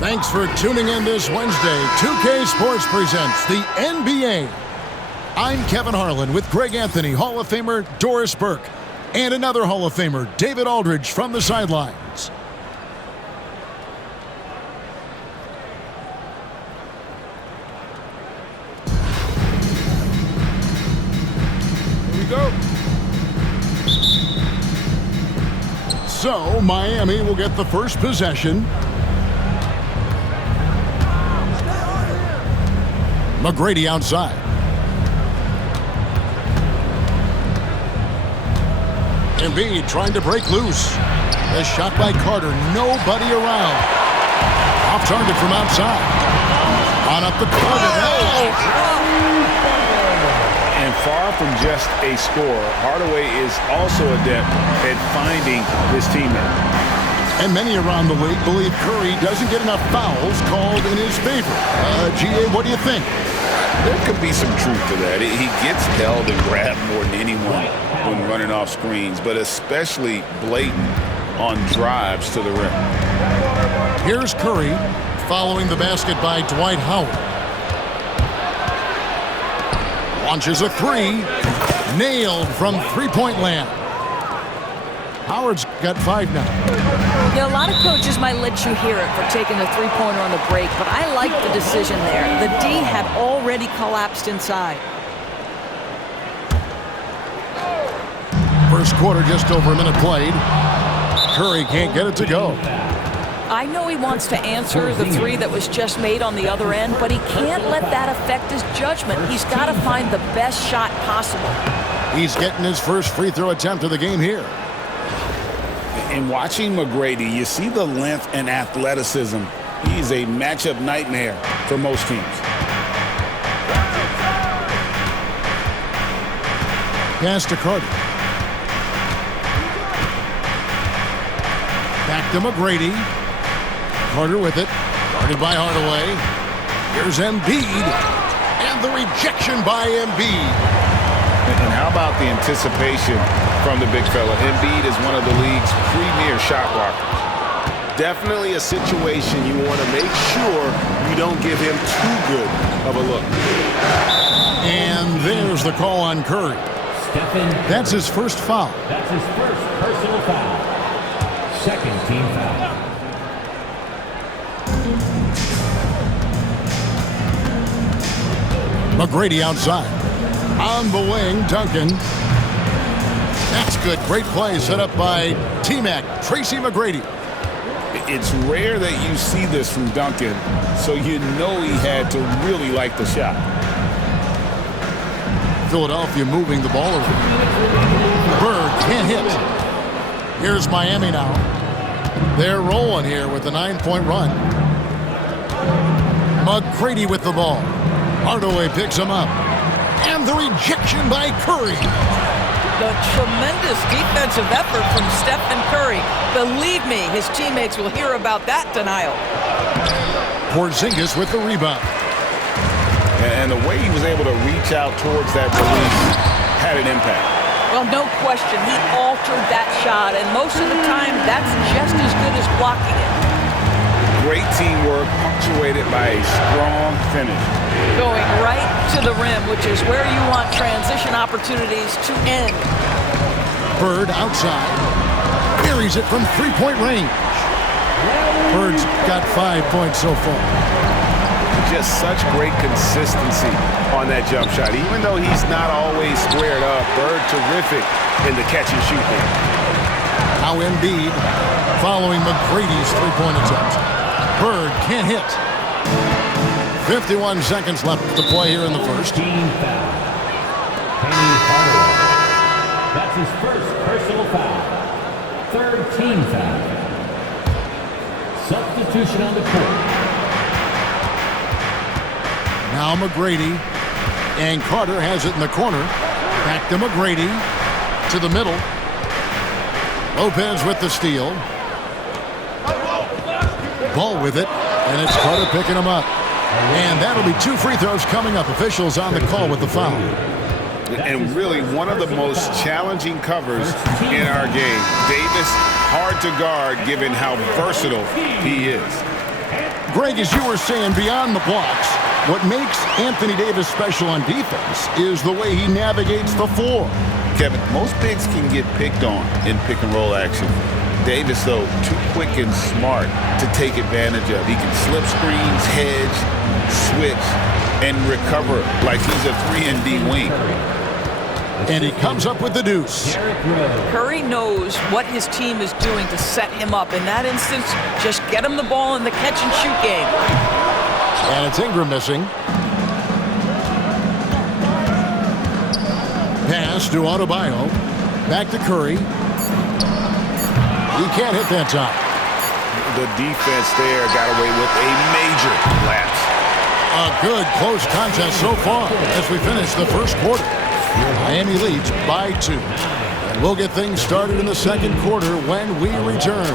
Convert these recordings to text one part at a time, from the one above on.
Thanks for tuning in this Wednesday. 2K Sports presents the NBA. I'm Kevin Harlan with Greg Anthony, Hall of Famer Doris Burke, and another Hall of Famer, David Aldridge, from the sidelines. Here we go. So, Miami will get the first possession. McGrady outside. Embiid trying to break loose. A shot by Carter. Nobody around. Off target from outside. On up the court. And far from just a scorer, Hardaway is also adept at finding his teammate. And many around the league believe Curry doesn't get enough fouls called in his favor. GA, what do you think? There could be some truth to that. He gets held and grabbed more than anyone when running off screens, but especially blatant on drives to the rim. Here's Curry following the basket by Dwight Howard. Launches a three. Nailed from three-point land. Howard's got 5 now. A lot of coaches might let you hear it for taking the three-pointer on the break, but I like the decision there. The D had already collapsed inside. First quarter, just over a minute played. Curry can't get it to go. I know he wants to answer the three that was just made on the other end, but he can't let that affect his judgment. He's got to find the best shot possible. He's getting his first free throw attempt of the game here. In watching McGrady, you see the length and athleticism. He's a matchup nightmare for most teams. Pass to Carter. Back to McGrady. Carter with it. Guarded by Hardaway. Here's Embiid. And the rejection by Embiid. And how about the anticipation from the big fella? Embiid is one of the league's premier shot blockers. Definitely a situation you want to make sure you don't give him too good of a look. And there's the call on Curry. That's his first foul. That's his first personal foul. Second team foul. McGrady outside. On the wing, Duncan. That's good. Great play set up by T-Mac, Tracy McGrady. It's rare that you see this from Duncan, so you know he had to really like the shot. Philadelphia moving the ball around. Bird can't hit. Here's Miami now. They're rolling here with a 9-point run. McGrady with the ball. Hardaway picks him up. And the rejection by Curry. The tremendous defensive effort from Stephen Curry. Believe me, his teammates will hear about that denial. Porzingis with the rebound. And the way he was able to reach out towards that release had an impact. Well, no question, he altered that shot, and most of the time, that's just as good as blocking it. Great teamwork, punctuated by a strong finish. Going right to the rim, which is where you want transition opportunities to end. Bird outside. Buries it from three-point range. Bird's got 5 points so far. Just such great consistency on that jump shot. Even though he's not always squared up, Bird terrific in the catch and shoot game. Now Embiid following McGrady's three-point attempt. Bird can't hit. 51 seconds left to play here in the first. Team foul. Penny Hardaway. That's his first personal foul. Third team foul. Substitution on the court. Now McGrady. And Carter has it in the corner. Back to McGrady. To the middle. Lopez with the steal. Ball with it. And it's Carter picking him up. And that'll be 2 free throws coming up. Officials on the call with the foul. And really one of the most challenging covers in our game. Davis, hard to guard given how versatile he is. Greg, as you were saying, beyond the blocks, what makes Anthony Davis special on defense is the way he navigates the floor. Kevin, most bigs can get picked on in pick-and-roll action. Davis, though, too quick and smart to take advantage of. He can slip screens, hedge, switch, and recover like he's a 3-and-D wing. And he comes up with the deuce. Curry knows what his team is doing to set him up. In that instance, just get him the ball in the catch-and-shoot game. And it's Ingram missing. Pass to Adebayo. Back to Curry. He can't hit that time. The defense there got away with a major lapse. A good close contest so far as we finish the first quarter. Miami leads by 2. And we'll get things started in the second quarter when we return.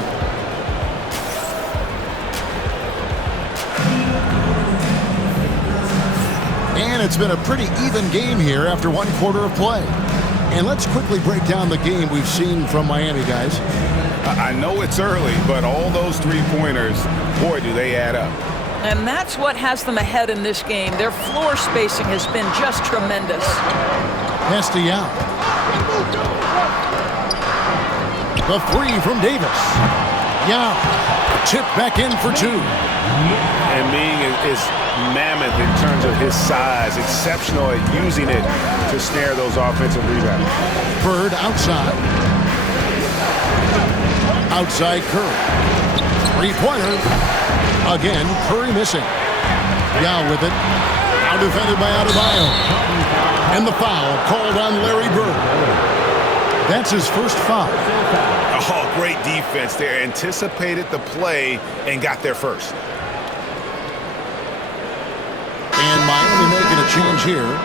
And it's been a pretty even game here after one quarter of play. And let's quickly break down the game we've seen from Miami, guys. I know it's early, but all those three-pointers, boy, do they add up. And that's what has them ahead in this game. Their floor spacing has been just tremendous. Castellano. The three from Davis. Yao. Chip back in for 2. And Ming is mammoth in terms of his size, exceptional at using it to snare those offensive rebounds. Bird outside. Outside Curry. Three-pointer. Again, Curry missing. Yao with it. Now defended by Adebayo. And the foul called on Larry Bird. That's his first foul. Oh, great defense there. Anticipated the play and got there first. And Miami making a change here.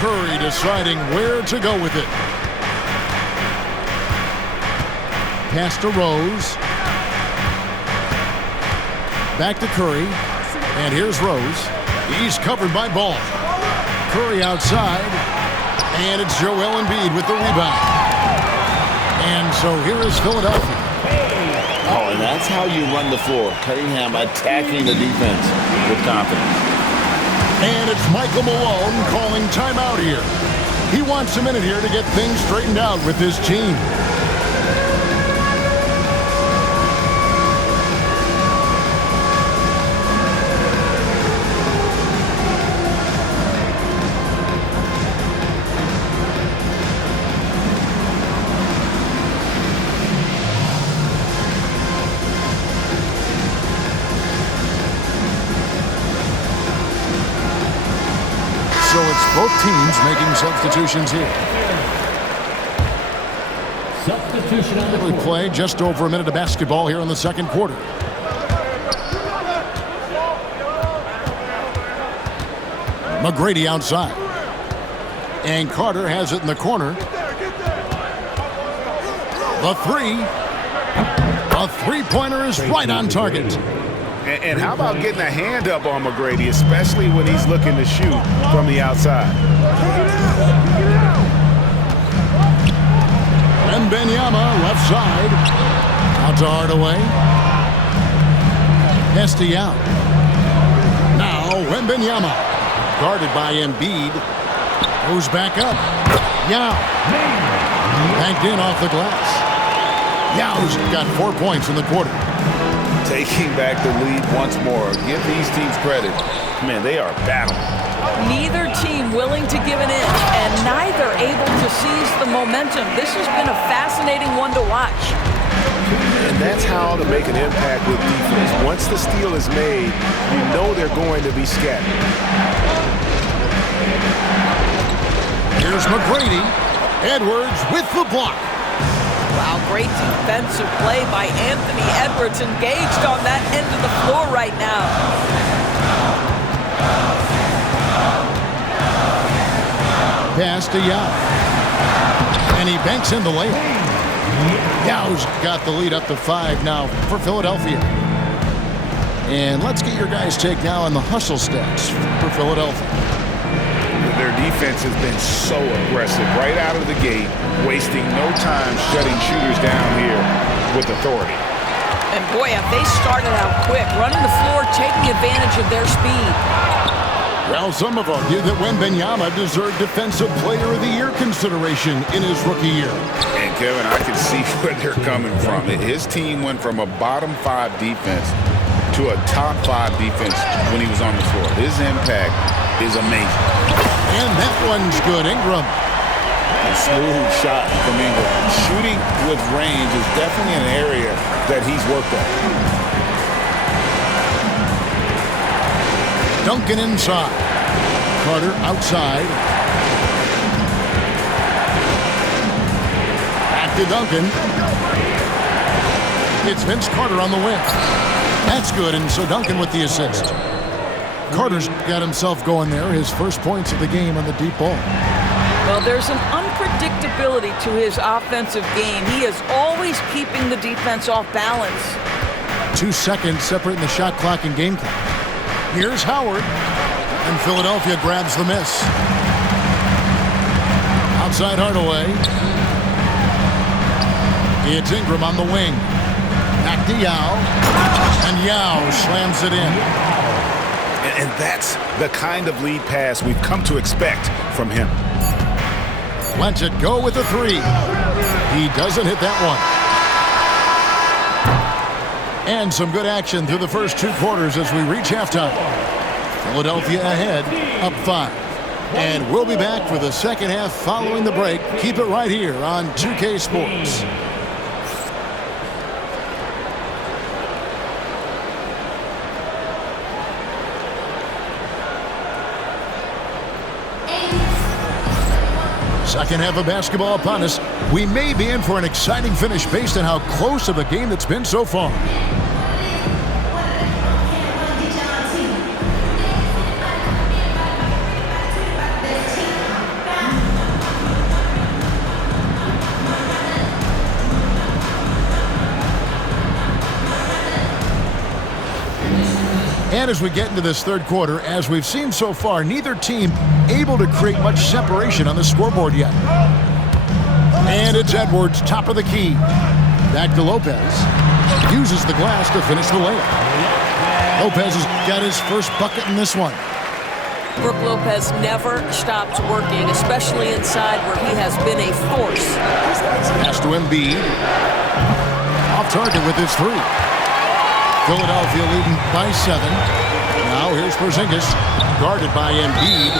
Curry deciding where to go with it. Pass to Rose. Back to Curry. And here's Rose. He's covered by Ball. Curry outside. And it's Joel Embiid with the rebound. And so here is Philadelphia. Oh, and that's how you run the floor. Cunningham attacking the defense with confidence. And it's Michael Malone calling timeout here. He wants a minute here to get things straightened out with his team. So it's both teams making substitutions here. Substitution on the We court. play just over a minute of basketball here in the second quarter. McGrady outside. And Carter has it in the corner. The three. A three-pointer is right on target. And how about getting a hand up on McGrady, especially when he's looking to shoot from the outside? Wembanyama left side. Out to Hardaway. Castellano. Now Wembanyama. Guarded by Embiid. Goes back up. Yao. Banked in off the glass. Yao's got 4 points in the quarter. Taking back the lead once more. Give these teams credit. Man, they are battling. Neither team willing to give an inch, and neither able to seize the momentum. This has been a fascinating one to watch. And that's how to make an impact with defense. Once the steal is made, you know they're going to be scattered. Here's McGrady. Edwards with the block. Wow, great defensive play by Anthony Edwards, engaged on that end of the floor right now. Pass to Yao. And he banks in the layup. Yow's got the lead up to 5 now for Philadelphia. And let's get your guys' take now on the hustle stats for Philadelphia. Their defense has been so aggressive right out of the gate, wasting no time shutting shooters down here with authority. And boy, have they started out quick, running the floor, taking advantage of their speed. Well, some have argued that Wembanyama deserved Defensive Player of the Year consideration in his rookie year. And Kevin, I can see where they're coming from. His team went from a bottom 5 defense to a top 5 defense when he was on the floor. His impact is amazing. And that one's good. Ingram. A smooth shot from Ingram. Shooting with range is definitely an area that he's worked on. Duncan inside. Carter outside. Back to Duncan. It's Vince Carter on the wing. That's good, and so Duncan with the assist. Carter's got himself going there, his first points of the game on the deep ball. Well, there's an unpredictability to his offensive game. He is always keeping the defense off balance. 2 seconds separating the shot clock and game clock. Here's Howard, and Philadelphia grabs the miss. Outside Hardaway. It's Ingram on the wing. Back to Yao, and Yao slams it in. And that's the kind of lead pass we've come to expect from him. Lets it go with a 3. He doesn't hit that one. And some good action through the first 2 quarters as we reach halftime. Philadelphia ahead, up 5. And we'll be back for the second half following the break. Keep it right here on 2K Sports. Second half of basketball upon us. We may be in for an exciting finish based on how close of a game that's been so far. And as we get into this third quarter, as we've seen so far, neither team able to create much separation on the scoreboard yet. And it's Edwards, top of the key. Back to Lopez. Uses the glass to finish the layup. Lopez has got his first bucket in this one. Brook Lopez never stops working, especially inside where he has been a force. Pass to Embiid. Off target with his 3. Philadelphia leading by 7. Now here's Porzingis, guarded by Embiid.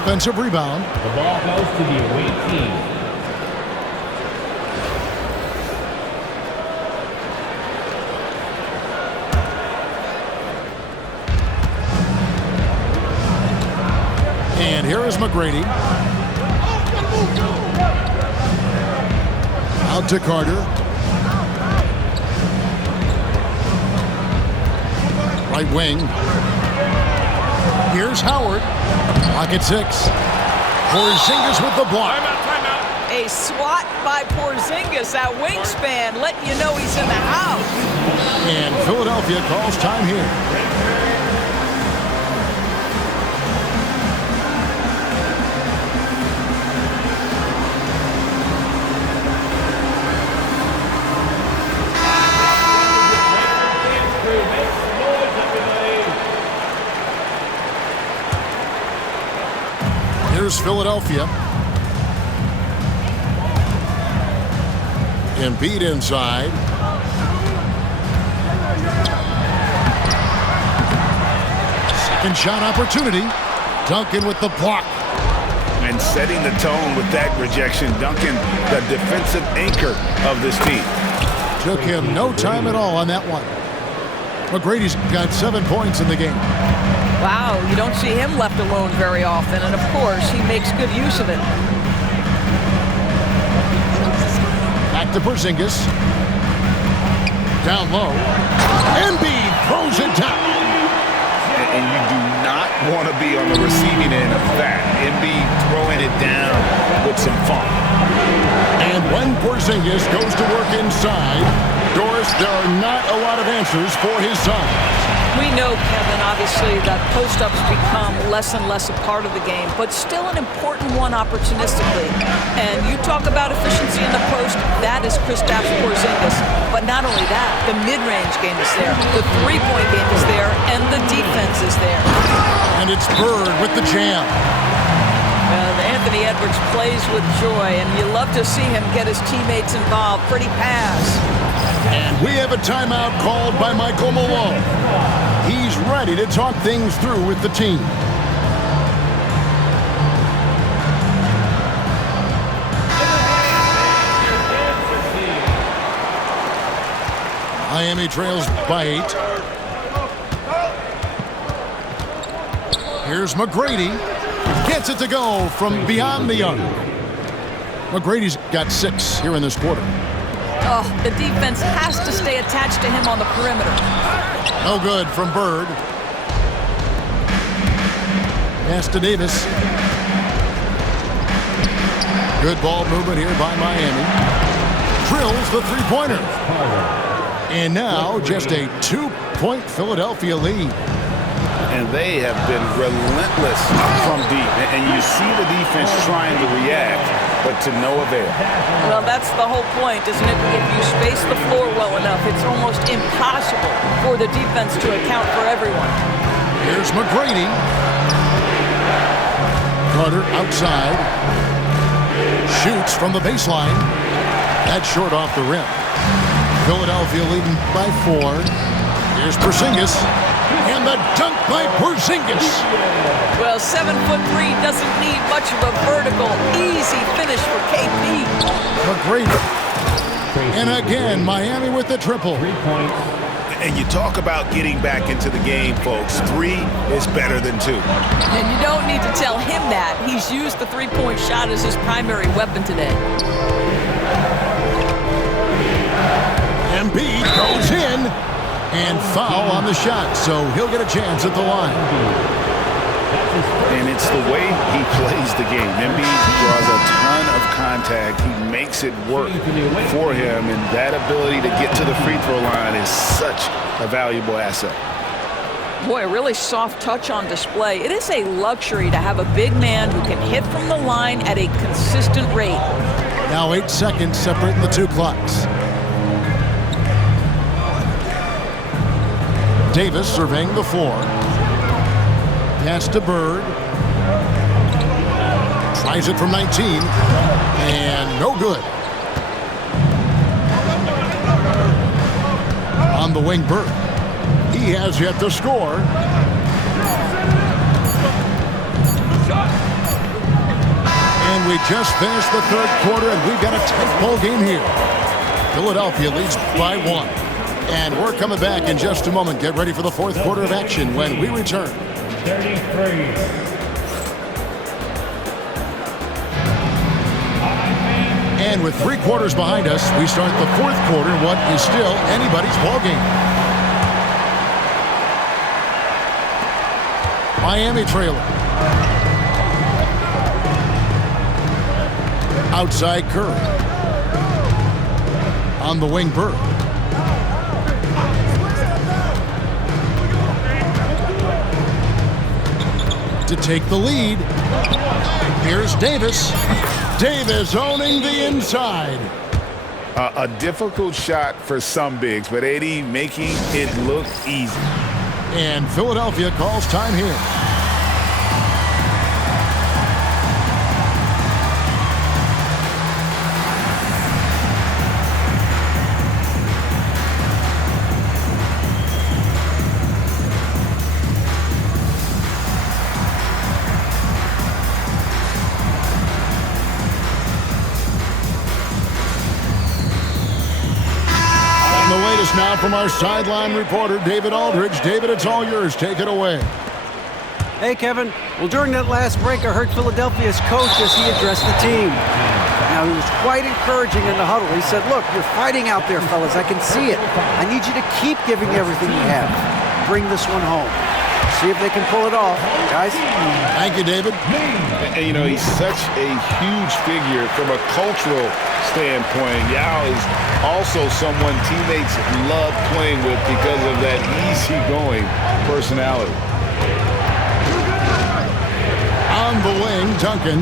Offensive rebound. The ball goes to the away team. And here is McGrady. Out to Carter. Right wing. Here's Howard. Block at 6. Porzingis with the block. Timeout. A swat by Porzingis. That wingspan letting you know he's in the house. And Philadelphia calls time here. Here's Philadelphia. Embiid inside. Second shot opportunity. Duncan with the block. And setting the tone with that rejection. Duncan, the defensive anchor of this team. Took him no time at all on that one. McGrady's got 7 points in the game. Wow, you don't see him left alone very often, and of course, he makes good use of it. Back to Porzingis. Down low. Embiid throws it down. And you do not want to be on the receiving end of that. Embiid throwing it down with some fun. And when Porzingis goes to work inside, Doris, there are not a lot of answers for his son. We know, Kevin, obviously, that post-ups become less and less a part of the game, but still an important one opportunistically. And you talk about efficiency in the post, that is Kristaps Porzingis. But not only that, the mid-range game is there, the three-point game is there, and the defense is there. And it's Bird with the jam. Anthony Edwards plays with joy, and you love to see him get his teammates involved. Pretty pass. And we have a timeout called by Michael Malone. He's ready to talk things through with the team. Miami trails by 8. Here's McGrady. Gets it to go from beyond the arc. McGrady's got 6 here in this quarter. Oh, the defense has to stay attached to him on the perimeter. No good from Bird. Pass to Davis. Good ball movement here by Miami. Drills the three-pointer. And now just a 2-point Philadelphia lead. And they have been relentless from deep. And you see the defense trying to react, but to no avail. Well, that's the whole point, isn't it? If you space the floor well enough, it's almost impossible for the defense to account for everyone. Here's McGrady. Carter outside. Shoots from the baseline. That's short off the rim. Philadelphia leading by 4. Here's Porzingis. And the dunk by Porzingis. Well, 7'3" doesn't need much of a vertical, easy finish for KP. McGrady. And again, Miami with the triple. 3 points. And you talk about getting back into the game, folks. 3 is better than 2. And you don't need to tell him that. He's used the three-point shot as his primary weapon today. Embiid goes in. And foul on the shot, so he'll get a chance at the line. And it's the way he plays the game. Embiid draws a ton of contact. He makes it work for him, and that ability to get to the free throw line is such a valuable asset. Boy, a really soft touch on display. It is a luxury to have a big man who can hit from the line at a consistent rate. Now 8 seconds separating the 2 clocks. Davis surveying the floor. Pass to Bird. Tries it from 19. And no good. On the wing, Bird. He has yet to score. And we just finished the 3rd quarter, and we've got a tight ball game here. Philadelphia leads by 1. And we're coming back in just a moment. Get ready for the 4th quarter of action when we return. 33. And with 3 quarters behind us, we start the 4th quarter in what is still anybody's ball game. Miami trailing. Outside Curry. On the wing, Bird. To take the lead. Here's Davis. Davis owning the inside. A difficult shot for some bigs, but AD making it look easy. And Philadelphia calls time here. Now from our sideline reporter, David Aldridge. David, it's all yours. Take it away. Hey, Kevin. Well, during that last break, I heard Philadelphia's coach as he addressed the team. Now, he was quite encouraging in the huddle. He said, look, you're fighting out there, fellas. I can see it. I need you to keep giving everything you have. Bring this one home. See if they can pull it off, guys. Thank you, David. And, you know, he's such a huge figure from a cultural standpoint. Yao is also someone teammates love playing with because of that easygoing personality. On the wing, Duncan.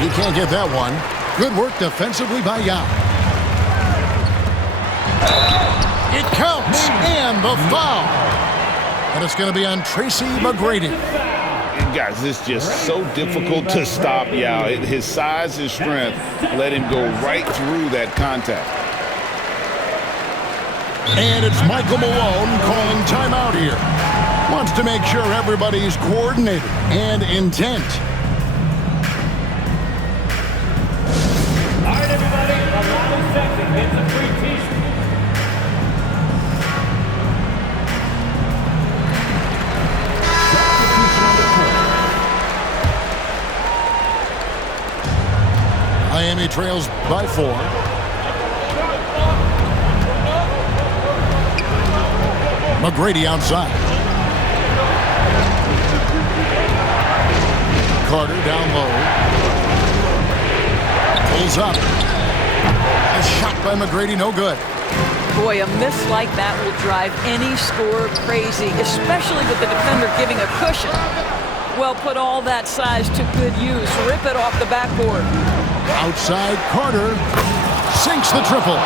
He can't get that one. Good work defensively by Yao. It counts, and the foul. And it's going to be on Tracy McGrady. And guys, it's just so difficult to stop Yao. His size and strength let him go right through that contact. And it's Michael Malone calling timeout here. Wants to make sure everybody's coordinated and intent. All right, everybody, the last second gets a free t-shirt. Miami trails by 4. McGrady outside. Carter down low. Pulls up. A shot by McGrady, no good. Boy, a miss like that will drive any scorer crazy, especially with the defender giving a cushion. Well, put all that size to good use. Rip it off the backboard. Outside, Carter sinks the triple.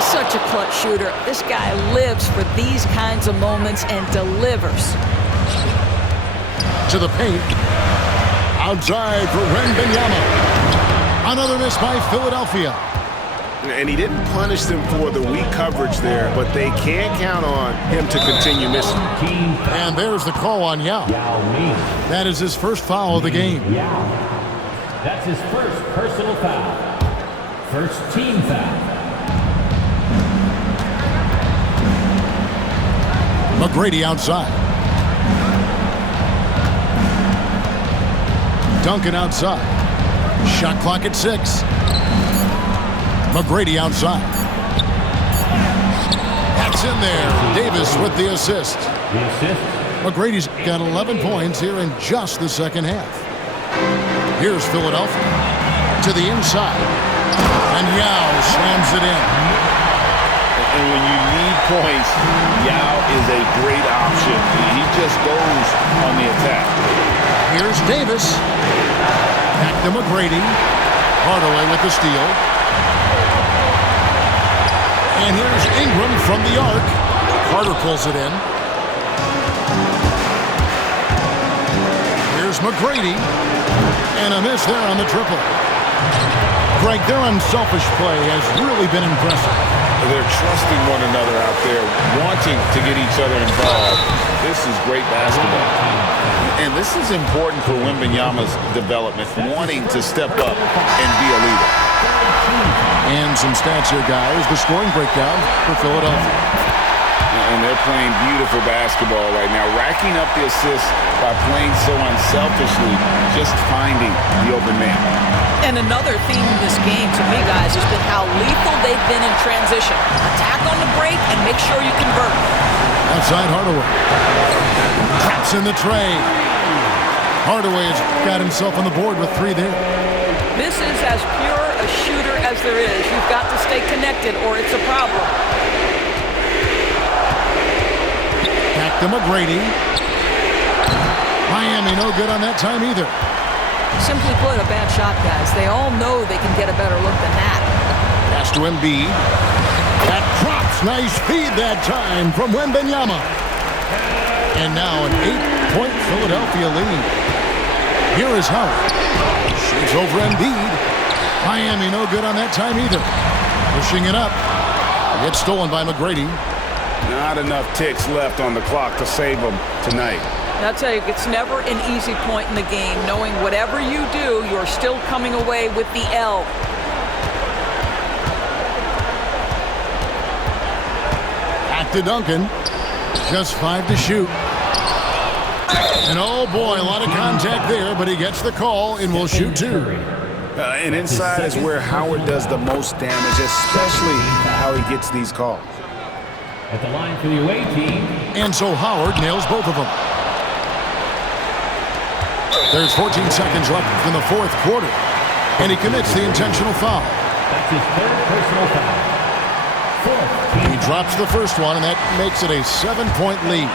Such a clutch shooter. This guy lives for these kinds of moments and delivers. To the paint. Outside for Wembanyama. Another miss by Philadelphia. And he didn't punish them for the weak coverage there, but they can't count on him to continue missing. And there's the call on Yao. That is his first foul of the game. That's his first personal foul. First team foul. McGrady outside. Duncan outside. Shot clock at 6. McGrady outside. That's in there. Davis with the assist. McGrady's got 11 points here in just the second half. Here's Philadelphia to the inside. And Yao slams it in. And when you need points, Yao is a great option. He just goes on the attack. Here's Davis. Back to McGrady. Hardaway with the steal. And here's Ingram from the arc. Carter pulls it in. Here's McGrady. And a miss there on the triple. Greg, their unselfish play has really been impressive. They're trusting one another out there, wanting to get each other involved. This is great basketball. And this is important for Wembanyama's development, wanting to step up and be a leader. And some stats here, guys. The scoring breakdown for Philadelphia. And they're playing beautiful basketball right now, racking up the assists by playing so unselfishly, just finding the open man. And another theme in this game, to me, guys, has been how lethal they've been in transition. Attack on the break and make sure you convert. Outside Hardaway. Traps in the tray. Hardaway has got himself on the board with 3 there. This is as pure a shooter as there is. You've got to stay connected or it's a problem. Back to McGrady. Miami no good on that time either. Simply put, a bad shot, guys. They all know they can get a better look than that. Pass to Embiid. That drops. Nice feed that time from Wembanyama. And now an 8-point Philadelphia lead. Here is Howard. Shoots over Embiid. Miami no good on that time either. Pushing it up. Gets stolen by McGrady. Not enough ticks left on the clock to save them tonight. I'll tell you, it's never an easy point in the game, knowing whatever you do, you're still coming away with the L. Back to Duncan. Just 5 to shoot. And oh boy, a lot of contact there, but he gets the call and will shoot 2. And inside is where Howard does the most damage, especially how he gets these calls. At the line for the away team. And so Howard nails both of them. There's 14 seconds left in the fourth quarter. And he commits the intentional foul. That's his third personal foul. Fourth. He drops the first one, and that makes it a 7-point lead.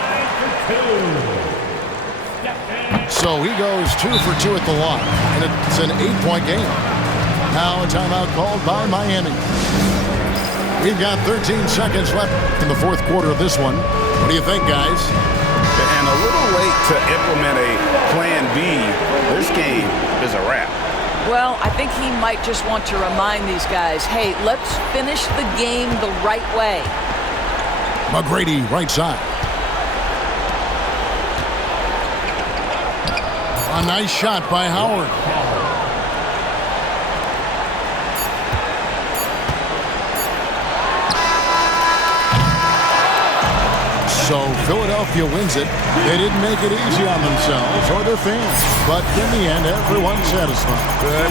So he goes 2 for 2 at the line, and it's an 8-point game. Now a timeout called by Miami. We've got 13 seconds left in the fourth quarter of this one. What do you think, guys? And a little late to implement a plan B. This game is a wrap. Well, I think he might just want to remind these guys, hey, let's finish the game the right way. McGrady, right side. A nice shot by Howard. So Philadelphia wins it. They didn't make it easy on themselves or their fans, but in the end, everyone's satisfied. I mean,